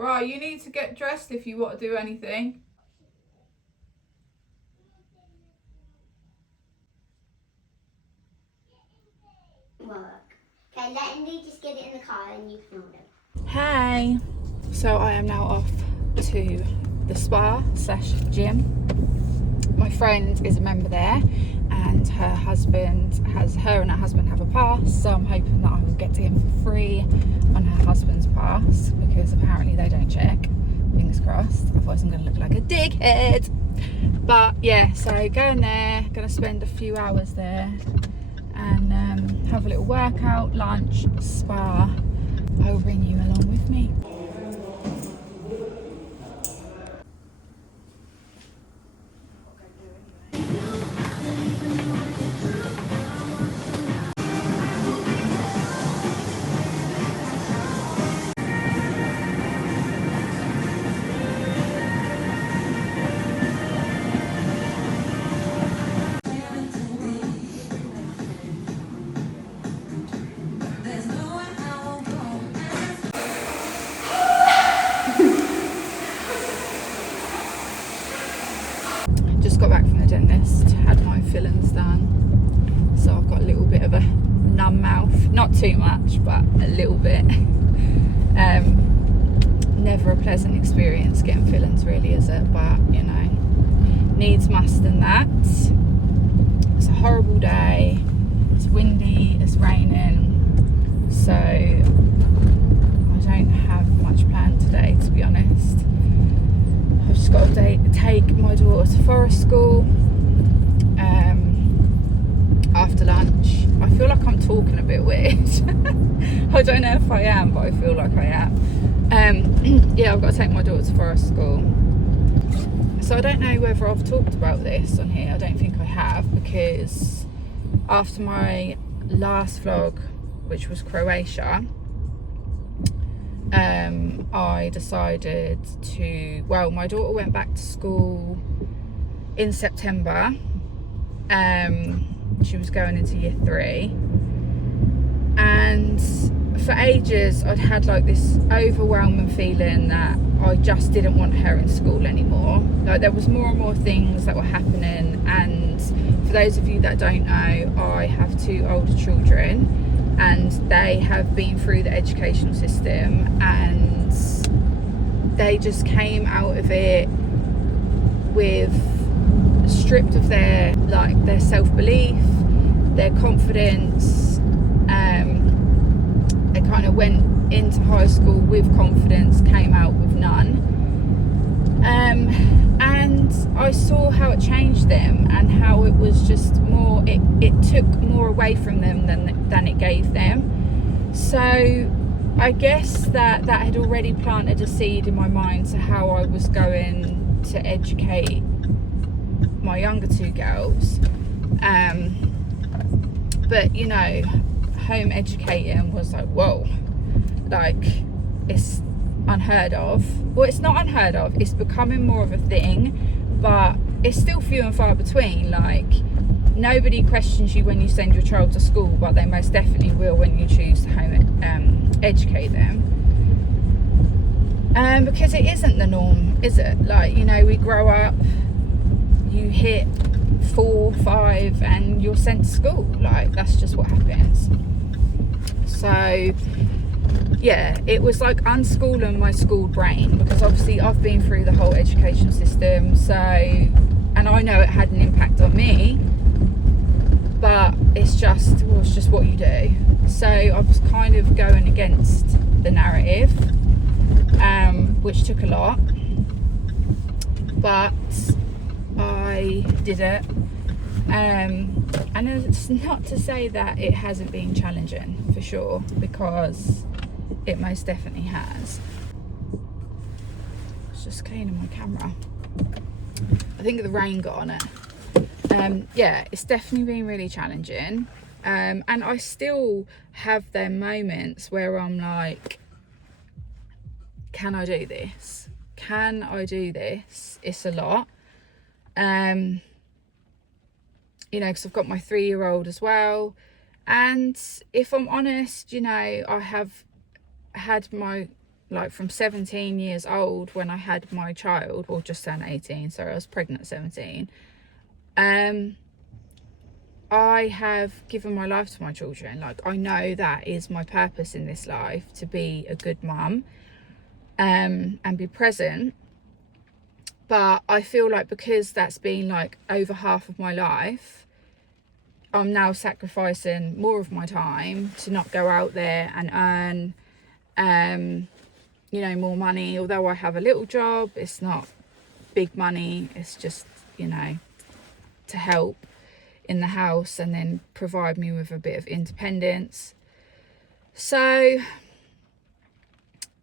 Right, you need to get dressed if you want to do anything. Work. Okay, let me just get it in the car and you can order. Hey, so I am now off to the spa slash gym. My friend is a member there, and her and her husband have a pass, so I'm hoping that I will get to him for free on her husband's pass, because apparently they don't check. Fingers crossed, otherwise I'm going to look like a dickhead. But yeah, so going there, going to spend a few hours there and have a little workout, lunch, spa. I will bring you along with me. Just got back from the dentist, had my fillings done, so I've got a little bit of a numb mouth, not too much but a little bit. Never a pleasant experience getting fillings really, is it? But you know, needs must and that. It's a horrible day, it's windy, it's raining, so I don't have much planned today, to be honest. I've just got to take my daughter to forest school after lunch. I feel like I'm talking a bit weird. I don't know if I am, but I feel like I am. Yeah, I've got to take my daughter to forest school. So I don't know whether I've talked about this on here. I don't think I have, because after my last vlog, which was Croatia, I decided to, well, my daughter went back to school in September. She was going into year 3, and for ages I'd had like this overwhelming feeling that I just didn't want her in school anymore. Like, there was more and more things that were happening, and for those of you that don't know, I have 2 older children, and they have been through the educational system, and they just came out of it with stripped of their self-belief, their confidence. They kind of went into high school with confidence, came out with none, and I saw how it changed them, and how it was just more, it took more away from them than it gave them. So I guess that had already planted a seed in my mind to how I was going to educate my younger 2 girls. But you know, home educating was like, whoa, like, it's unheard of. Well, it's not unheard of, it's becoming more of a thing, but it's still few and far between. Like, nobody questions you when you send your child to school, but they most definitely will when you choose to home educate them. Because it isn't the norm, is it? Like, you know, we grow up, you hit 4, 5 and you're sent to school. Like, that's just what happens. So yeah, it was like unschooling my school brain, because obviously I've been through the whole education system, so, and I know it had an impact on me, but it's just what you do. So I was kind of going against the narrative, which took a lot, but I did it. And it's not to say that it hasn't been challenging, for sure, because it most definitely has. I was just cleaning my camera. I think the rain got on it. Yeah, it's definitely been really challenging. And I still have them moments where I'm like, can I do this? Can I do this? It's a lot. You know, because I've got my 3-year-old as well. And if I'm honest, you know, I have had my like from 17 years old when I had my child, or just turned 18, sorry, I was pregnant at 17. I have given my life to my children. Like, I know that is my purpose in this life, to be a good mum, and be present. But I feel like because that's been like over half of my life, I'm now sacrificing more of my time to not go out there and earn, you know, more money. Although I have a little job, it's not big money. It's just, you know, to help in the house and then provide me with a bit of independence. So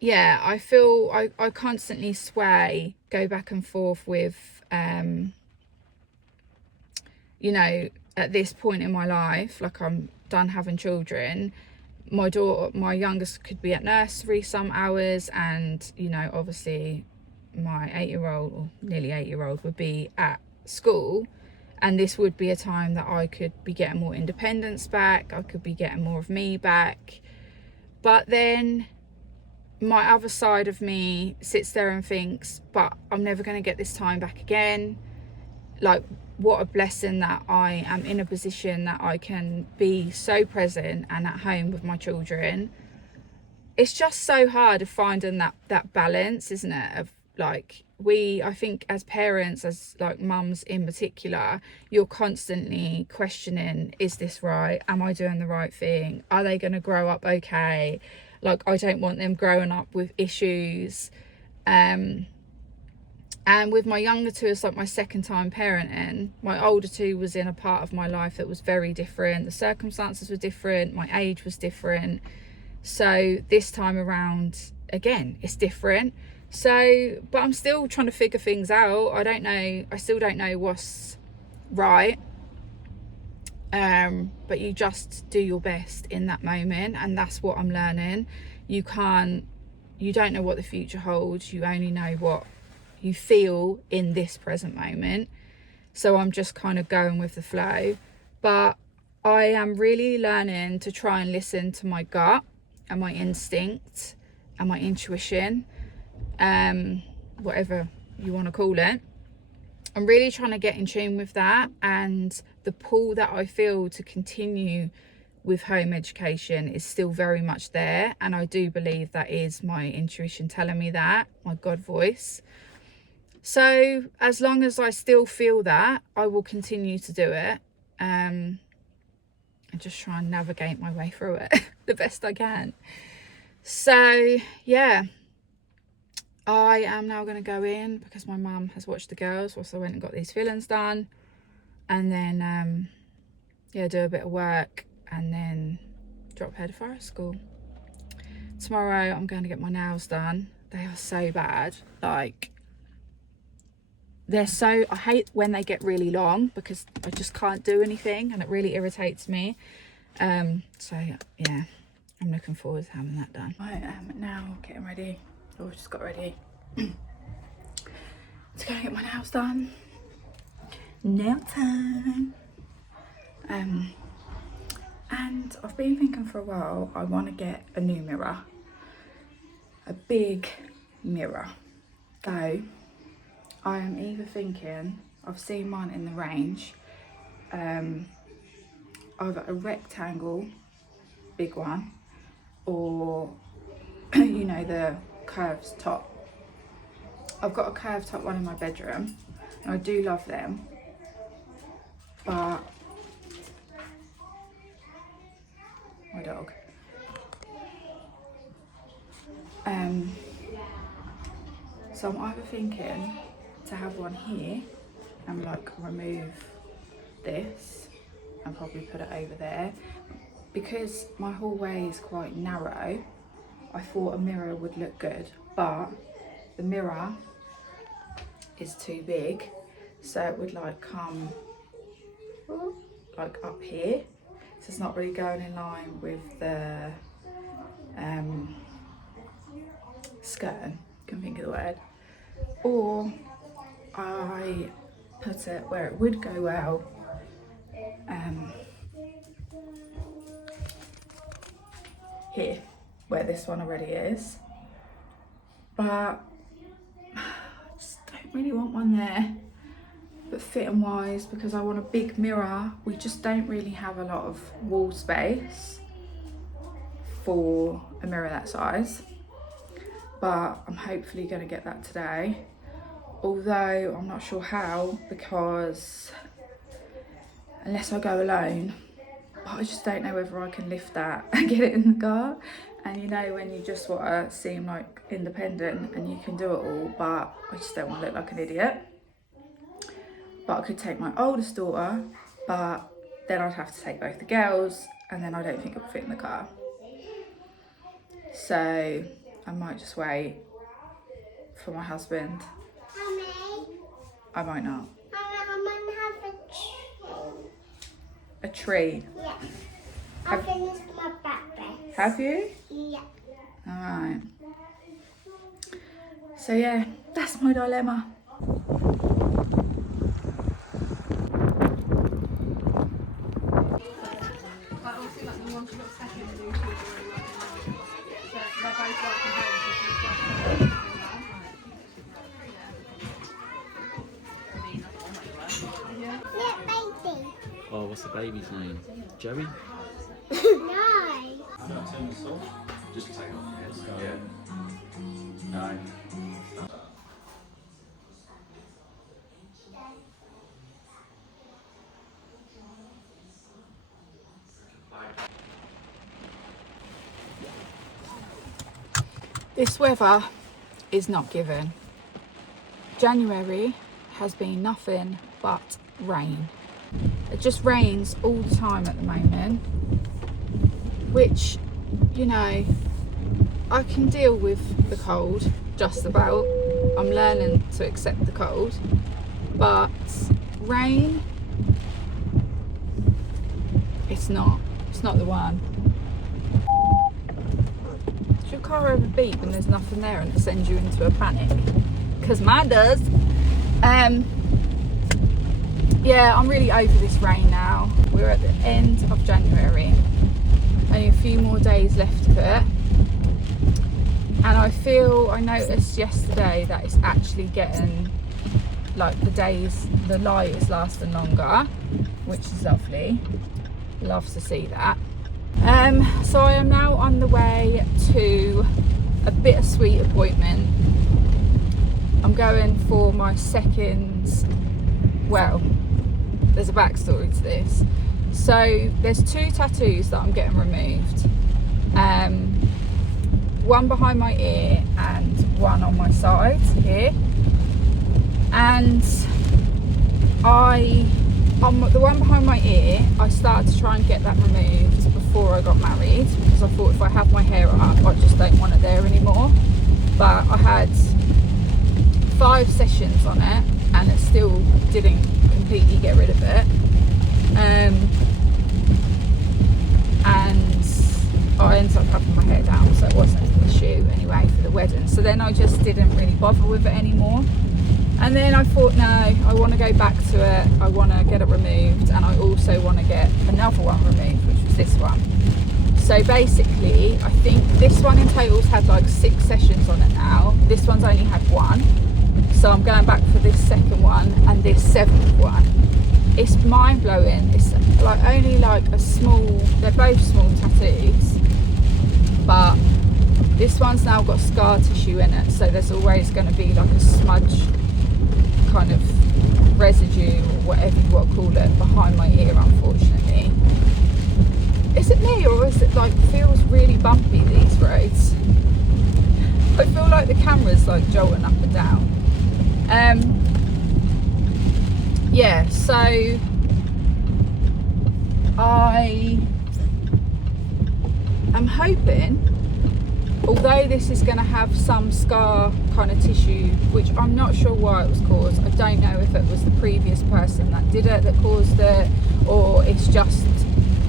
yeah, I feel I constantly sway, go back and forth with, you know, at this point in my life, like I'm done having children. My daughter, my youngest, could be at nursery some hours, and, you know, obviously my 8-year-old, or nearly 8-year-old, would be at school. And this would be a time that I could be getting more independence back. I could be getting more of me back. But then my other side of me sits there and thinks, but I'm never going to get this time back again. Like, what a blessing that I am in a position that I can be so present and at home with my children. It's just so hard of finding that balance, isn't it? Of like, I think as parents, as like mums in particular, you're constantly questioning, is this right? Am I doing the right thing? Are they going to grow up okay? Like, I don't want them growing up with issues. And with my younger two, it's like my second time parenting. My older two was in a part of my life that was very different. The circumstances were different. My age was different. So this time around, again, it's different. So, but I'm still trying to figure things out. I still don't know what's right. But you just do your best in that moment. And that's what I'm learning. You don't know what the future holds. You only know what you feel in this present moment. So I'm just kind of going with the flow. But I am really learning to try and listen to my gut and my instinct and my intuition, whatever you want to call it. I'm really trying to get in tune with that, and the pull that I feel to continue with home education is still very much there. And I do believe that is my intuition telling me that, my God voice. So as long as I still feel that, I will continue to do it, and just try and navigate my way through it the best I can. So yeah, I am now going to go in because my mum has watched the girls whilst I went and got these fillings done, and then yeah, do a bit of work and then drop her to forest school. Tomorrow I'm going to get my nails done. They are so bad, like I hate when they get really long because I just can't do anything and it really irritates me. So yeah, I'm looking forward to having that done. I am now getting ready. Oh, just got ready to go and get my nails done. Nail time. And I've been thinking for a while, I want to get a new mirror, a big mirror. So I am either thinking, I've seen one in the range, either a rectangle, big one, or you know, the curved top. I've got a curved top one in my bedroom, and I do love them, but my dog. So I'm either thinking to have one here and like remove this and probably put it over there. Because my hallway is quite narrow, I thought a mirror would look good, but the mirror is too big, so it would like come like up here, so it's not really going in line with the skirt, can think of the word. Or I put it where it would go well, here, where this one already is, but I just don't really want one there. But fitting wise, because I want a big mirror, we just don't really have a lot of wall space for a mirror that size. But I'm hopefully going to get that today, although I'm not sure how, because unless I go alone, but I just don't know whether I can lift that and get it in the car. And you know, when you just want to seem like independent and you can do it all, but I just don't want to look like an idiot. But I could take my oldest daughter, but then I'd have to take both the girls, and then I don't think it would fit in the car. So I might just wait for my husband. Mummy, I might not. I want to have a A tree. tree. Yeah. I finished my backpack. Have you? Yeah. Alright. So yeah, that's my dilemma. Yeah, baby. Oh, what's the baby's name? Joey? No. Just take off, yes. Yeah. No. This weather is not given. January has been nothing but rain. It just rains all the time at the moment, which, you know, I can deal with the cold just about. I'm learning to accept the cold, but rain, it's not the one. Does your car ever beep and there's nothing there and it sends you into a panic? Because mine does. Yeah, I'm really over this rain now. We're at the end of January. Only a few more days left of it. And I noticed yesterday that it's actually getting, like, the light is lasting longer, which is lovely. Love to see that. So I am now on the way to a bittersweet appointment. I'm going for my second, well, there's a backstory to this. So there's 2 tattoos that I'm getting removed. One behind my ear and one on my side here. And on the one behind my ear, I started to try and get that removed before I got married, because I thought if I have my hair up, I just don't want it there anymore. But I had 5 sessions on it and it still didn't completely get rid of it. And I ended up having my hair down, so it wasn't an issue anyway for the wedding. So then I just didn't really bother with it anymore. And then I thought, no, I want to go back to it. I want to get it removed, and I also want to get another one removed, which was this one. So basically, I think this one in total's had like 6 sessions on it now. This one's only had 1. So I'm going back for this second one and this 7th one. It's mind blowing. It's like only like a small, they're both small tattoos, but this one's now got scar tissue in it. So there's always going to be like a smudge kind of residue or whatever you want to call it behind my ear, unfortunately. Is it me, or is it like feels really bumpy these roads? I feel like the camera's like jolting up and down. Yeah, so I am hoping, although this is going to have some scar kind of tissue, which I'm not sure why it was caused. I don't know if it was the previous person that did it that caused it, or it's just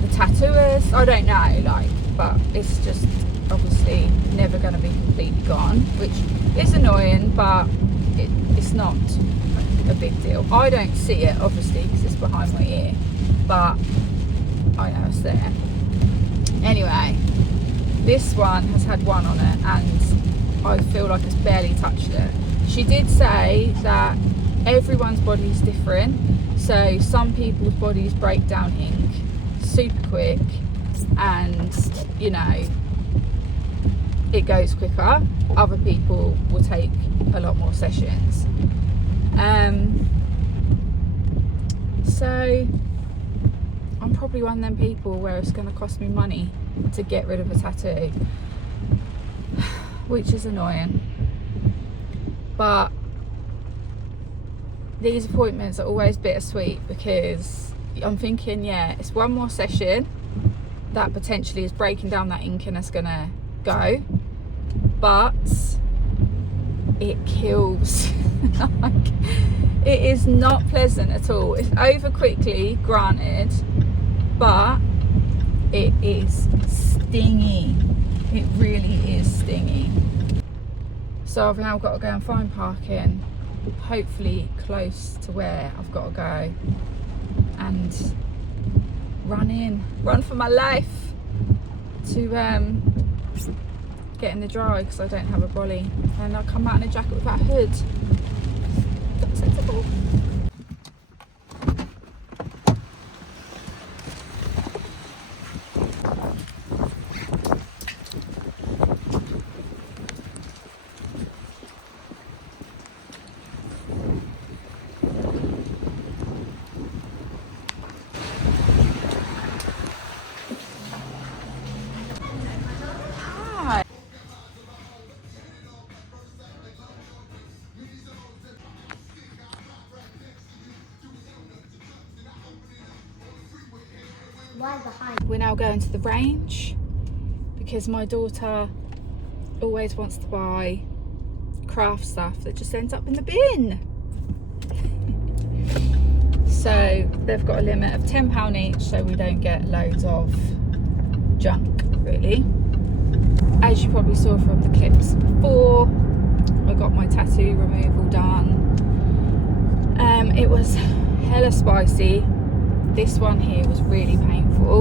the tattooers. I don't know, but it's just obviously never going to be completely gone, which is annoying, but it's not a big deal. I don't see it, obviously, because it's behind my ear, but I know it's there. Anyway, this one has had 1 on it, and I feel like it's barely touched it. She did say that everyone's body is different, so some people's bodies break down ink super quick, and you know, it goes quicker. Other people will take a lot more sessions. So I'm probably one of them people where it's going to cost me money to get rid of a tattoo, which is annoying. But these appointments are always bittersweet, because I'm thinking, yeah, it's one more session that potentially is breaking down that ink and it's going to go, but it kills. Like, it is not pleasant at all. It's over quickly, granted, but it is stingy. It really is stingy. So I've now got to go and find parking, hopefully close to where I've got to go, and run for my life to get in the dry, because I don't have a brolly, and I'll come out in a jacket without a hood. That's sensible. Why behind? We're now going to the range because my daughter always wants to buy craft stuff that just ends up in the bin. So they've got a limit of £10 each, so we don't get loads of junk, really. As you probably saw from the clips before, I got my tattoo removal done. It was hella spicy. This one here was really painful,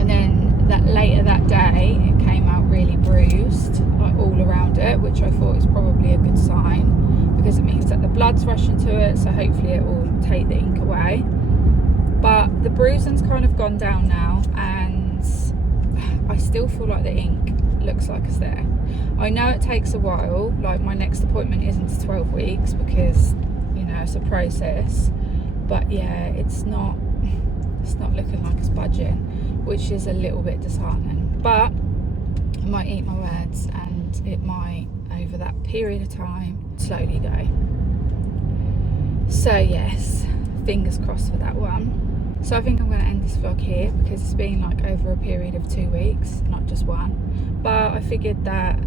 and then later that day it came out really bruised, like all around it, which I thought is probably a good sign, because it means that the blood's rushing to it, so hopefully it will take the ink away. But the bruising's kind of gone down now, and I still feel like the ink looks like it's there. I know it takes a while, like my next appointment isn't 12 weeks because, you know, it's a process. But yeah, it's not looking like it's budging, which is a little bit disheartening. But I might eat my words, and it might, over that period of time, slowly go. So yes, fingers crossed for that one. So I think I'm going to end this vlog here, because it's been like over a period of 2 weeks, not just one. But I figured that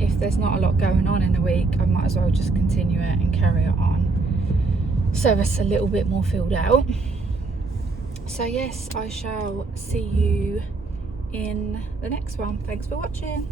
if there's not a lot going on in a week, I might as well just continue it and carry it on, so it's a little bit more filled out. So yes, I shall see you in the next one. Thanks for watching.